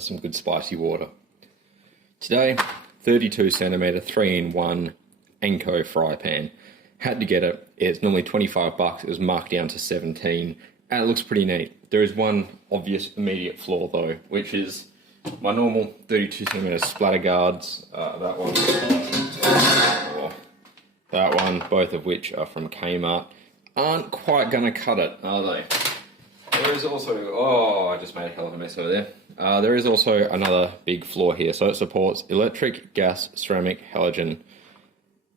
some good spicy water. Today, 32 centimeter, 3-in-1 Anko fry pan. Had to get it. It's normally $25. It was marked down to 17, and it looks pretty neat. There is one obvious immediate flaw though, which is my normal 32 centimeter splatter guards. That one, or that one, both of which are from Kmart, aren't quite gonna cut it, are they? There is also, oh, I just made a hell of a mess over there. There is also another big flaw here. So it supports electric, gas, ceramic, halogen.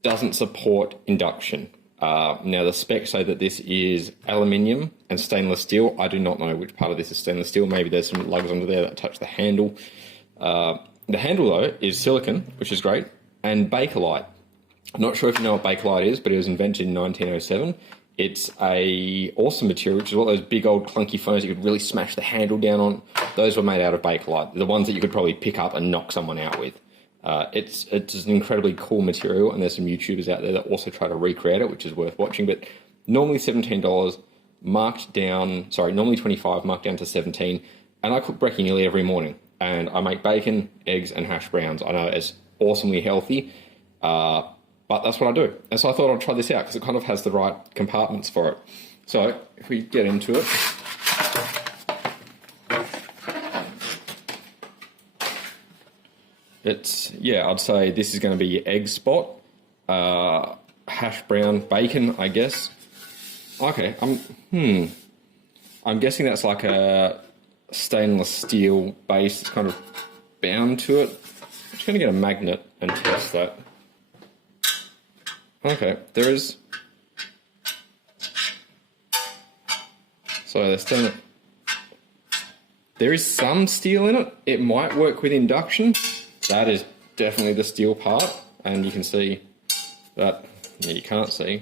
Doesn't support induction. Now the specs say that this is aluminium and stainless steel. I do not know which part of this is stainless steel. Maybe there's some lugs under there that touch the handle. The handle though is silicon, which is great, and Bakelite. I'm not sure if you know what Bakelite is, but it was invented in 1907. It's a awesome material, which is what those big old clunky phones you could really smash the handle down on. Those were made out of Bakelite. The ones that you could probably pick up and knock someone out with. It's an incredibly cool material, and there's some YouTubers out there that also try to recreate it, which is worth watching. But normally $17, marked down, sorry, normally $25, marked down to 17. And I cook brekkie nearly every morning, and I make bacon, eggs, and hash browns. I know it's awesomely healthy, but that's what I do. And so I thought I'd try this out because it kind of has the right compartments for it. So if we get into it, it's, yeah, I'd say this is going to be your egg spot, hash brown, bacon, I guess. Okay, I'm guessing that's like a stainless steel base. It's kind of bound to it. I'm just going to get a magnet and test that. Okay, there is. So there is some steel in it. It might work with induction. That is definitely the steel part, and you can see that. Yeah, you can't see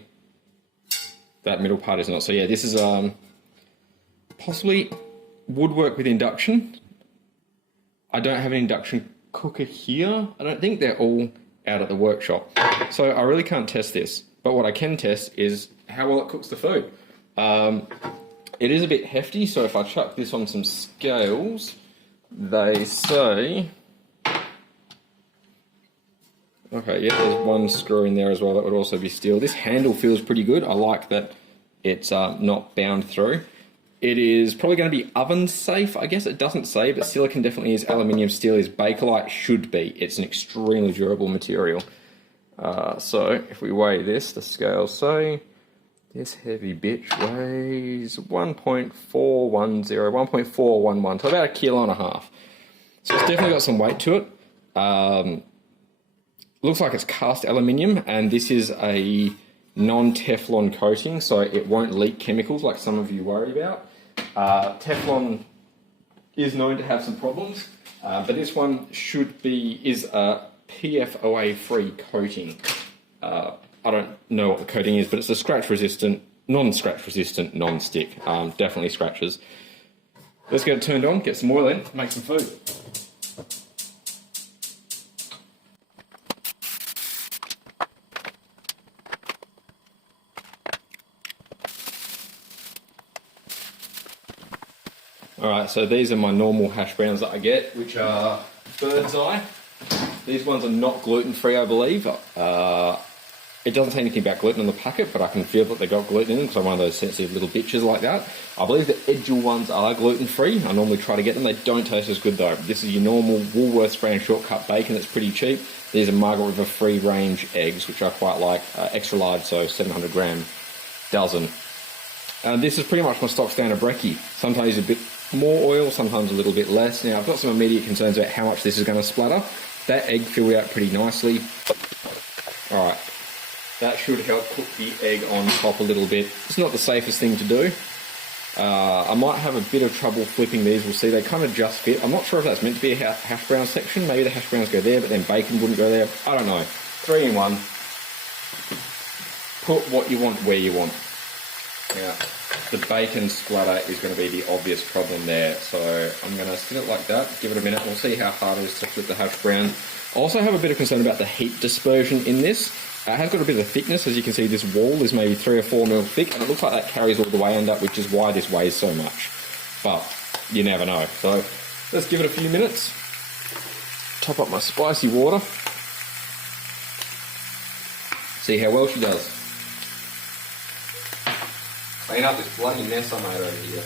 that middle part is not. So yeah, this is possibly would work with induction. I don't have an induction cooker here. I don't think they're all out at the workshop, so I really can't test this. But what I can test is how well it cooks the food. It is a bit hefty, so if I chuck this on some scales, they say, okay, yeah, there's one screw in there as well. That would also be steel. This handle feels pretty good. I like that it's not bound through. It is probably going to be oven safe, I guess. It doesn't say, but silicon definitely is. Aluminium, steel is. Bakelite should be. It's an extremely durable material. So if we weigh this, the scales say this heavy bitch weighs 1.410, 1.411, so about 1.5 kilos. So it's definitely got some weight to it. Looks like it's cast aluminium, and this is a non-Teflon coating, so it won't leak chemicals like some of you worry about. Teflon is known to have some problems, but this one is a PFOA-free coating. I don't know what the coating is, but it's a scratch-resistant, non-scratch resistant, non-stick. Definitely scratches. Let's get it turned on, get some oil in, make some food. Alright, so these are my normal hash browns that I get, which are bird's eye. These ones are not gluten-free, I believe. It doesn't say anything about gluten on the packet, but I can feel that they got gluten in them because I'm one of those sensitive little bitches like that. I believe the Edgel ones are gluten-free. I normally try to get them. They don't taste as good though. This is your normal Woolworths brand shortcut bacon that's pretty cheap. These are Margaret River free-range eggs, which I quite like. Extra large, so 700 gram dozen. This is pretty much my stock standard brekkie. Sometimes a bit more oil, sometimes a little bit less. Now I've got some immediate concerns about how much this is going to splatter. That egg filled out pretty nicely. Alright, that should help cook the egg on top a little bit. It's not the safest thing to do. I might have a bit of trouble flipping these, we'll see. They kind of just fit. I'm not sure if that's meant to be a hash brown section. Maybe the hash browns go there, but then bacon wouldn't go there. I don't know. 3-in-1. Put what you want where you want. Now, the bacon splatter is going to be the obvious problem there, so I'm going to sit it like that, give it a minute, we'll see how hard it is to flip the hash brown. I also have a bit of concern about the heat dispersion in this. It has got a bit of thickness. As you can see, this wall is maybe 3 or 4 mil thick, and it looks like that carries all the way under, which is why this weighs so much. But you never know. So Let's give it a few minutes. Top up my spicy water. See how well she does. Clean up this bloody mess I made over here.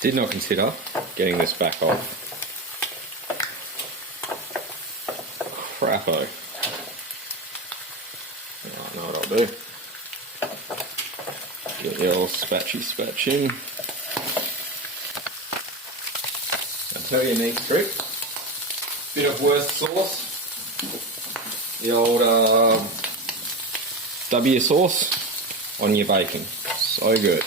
Did not consider getting this back off. Crappo. I know what I'll do. Get the old spatch in. I'll tell you a neat trick. Bit of worst sauce. The old W sauce on your bacon. So good.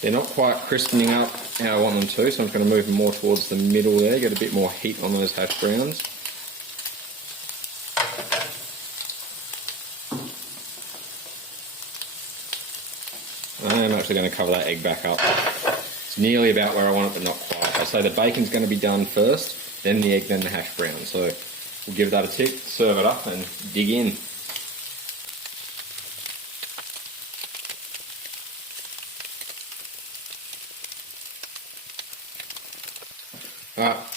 They're not quite crispening up how I want them to, so I'm going to move them more towards the middle there, get a bit more heat on those hash browns. I'm actually going to cover that egg back up. It's nearly about where I want it, but not quite. I say the bacon's going to be done first, then the egg, then the hash brown. So we'll give that a tick, serve it up and dig in.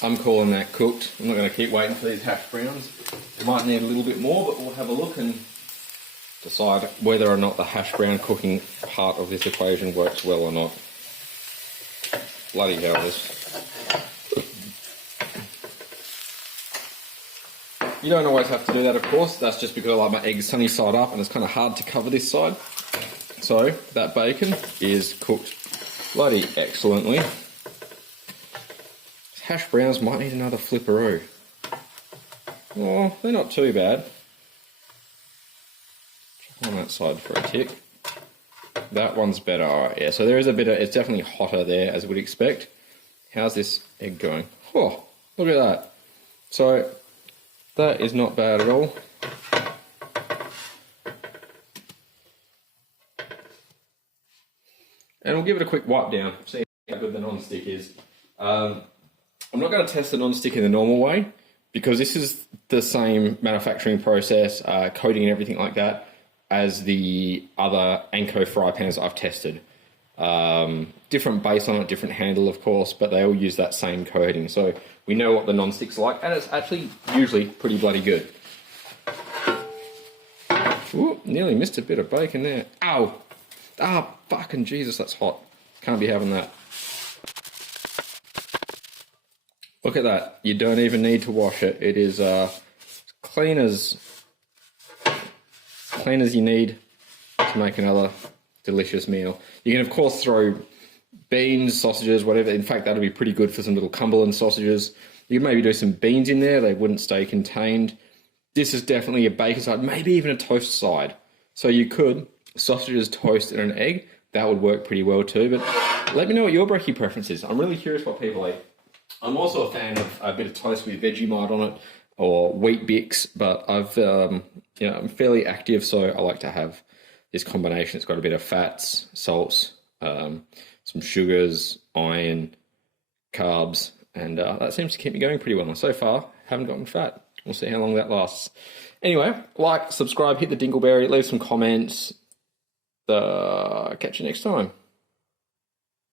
I'm calling that cooked. I'm not going to keep waiting for these hash browns. It might need a little bit more, but we'll have a look and decide whether or not the hash brown cooking part of this equation works well or not. Bloody hell, this. You don't always have to do that, of course. That's just because I like my eggs sunny side up and it's kind of hard to cover this side. So that bacon is cooked bloody excellently. Hash browns might need another flipperoo. Oh, they're not too bad. On that side for a tick. That one's better. Alright, yeah, so there is a bit of, it's definitely hotter there as we'd expect. How's this egg going? Oh, look at that. So, that is not bad at all. And we'll give it a quick wipe down, see how good the non-stick is. I'm not going to test the non-stick in the normal way because this is the same manufacturing process, coating and everything like that, as the other Anko fry pans I've tested. Different base on it, different handle of course, but they all use that same coating. So we know what the non-stick's like, and it's actually usually pretty bloody good. Ooh, nearly missed a bit of bacon there. Ow! Ah, fucking Jesus, that's hot. Can't be having that. Look at that. You don't even need to wash it. It is clean as you need to make another delicious meal. You can of course throw beans, sausages, whatever. In fact, that'll be pretty good for some little Cumberland sausages. You can maybe do some beans in there. They wouldn't stay contained. This is definitely a bacon side, maybe even a toast side. So you could sausages, toast, and an egg. That would work pretty well too. But let me know what your brekkie preference is. I'm really curious what people eat. I'm also a fan of a bit of toast with Vegemite on it or wheat bix, but I'm fairly active, so I like to have this combination. It's got a bit of fats, salts, some sugars, iron, carbs, and that seems to keep me going pretty well. And so far, haven't gotten fat. We'll see how long that lasts. Anyway, like, subscribe, hit the dingleberry, leave some comments. Catch you next time.